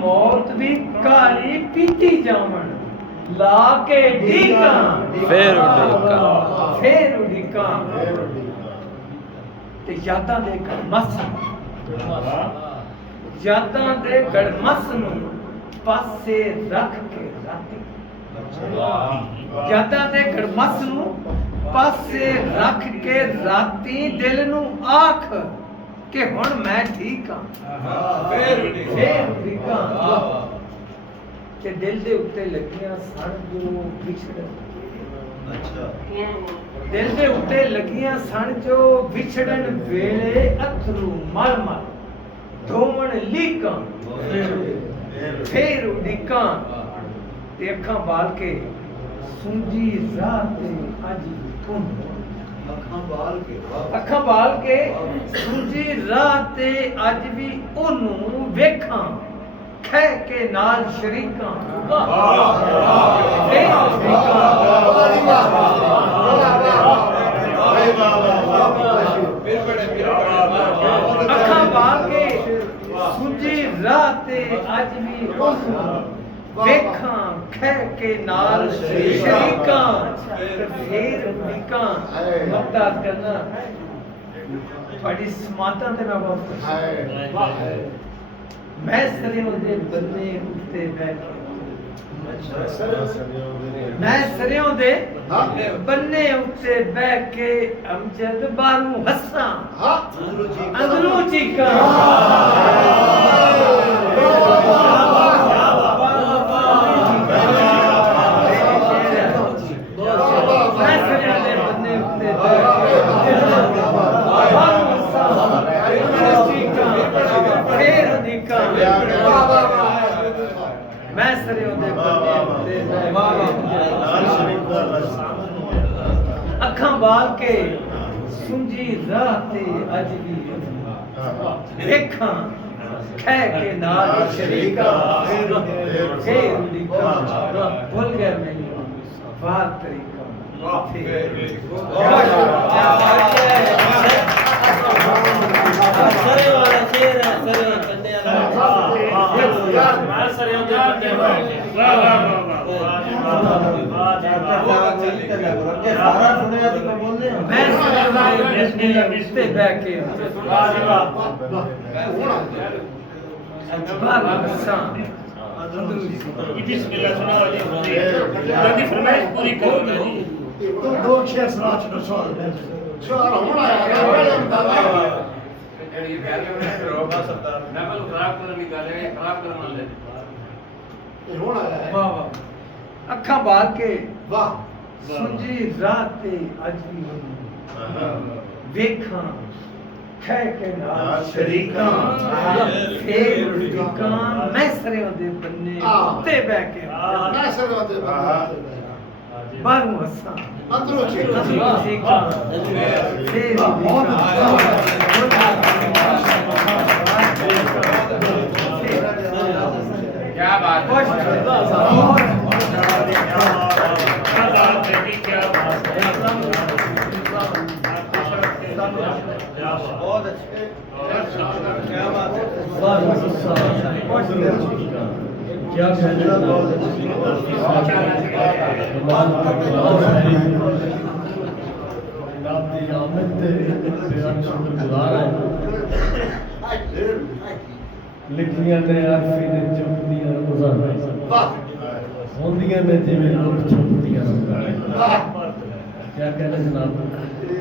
मौत भी काली पीती जावन ला के ढीका फिर उड़ीका ते यादां दे गड़मस नूं पासे रख के राती यादां दे गड़मस नूं पासे रख के राती दिल नूं आख कि हुण मैं ठीक हां फिर उड़ीका ते दिल दे उत्ते लगियां सन जो विछड़न दिल दे उत्ते लगियां सन जो विछड़न वेले अथरू मल मल धोवण लीकां फिर उड़ीकां ते अखां बाल के सूंजी रात ते अज धुंध अखां बाल के सूंजी रात ते अज भी ओनू वेखां खै के नाल शरीकां अखां बाल के सूंजी रात ते अज भी ओनू वेखां खै के नाल शरीकां फिर उड़ीकां मक्ता करना थोड़ी समातां ते मैं बहुत मैं सरियों दे बन्ने उत्ते बैठे मैं सरियों दे बन्ने उत्ते बैठ के अमजद बारू हस्सां अंदरों चीकां मैं सरियों दे अखां बाल के सूंजी रात ते अज भी वेखां खै के नाल शरीकां फिर उड़ीकां भूल गया मैनू वाह तरीका पूरी करो दो शेर सुना छोड़ो छोड़ होना है ये गल में रोबा सरदार मैं बोल खराब करने की गल है खराब करने वाले ये होना है वाह वाह अखा बाल के वाह सुंजी रात ते अज भी वेखां खै के नाल शरीकां फिर उड़ीकां मैं सरियों दे बन्ने उत्ते बैठ के मैं सरियों दे बन्ने बारू हस्सां अंदरों चीकां फिर क्या बात है क्या बात है बहुत अच्छे क्या बात है क्या कहना बहुत अच्छी लिखियां ने आरफी ने चुपदियां गुज़ार होंदियां ने जिवें लोग चुपदियां क्या कहना जनाब।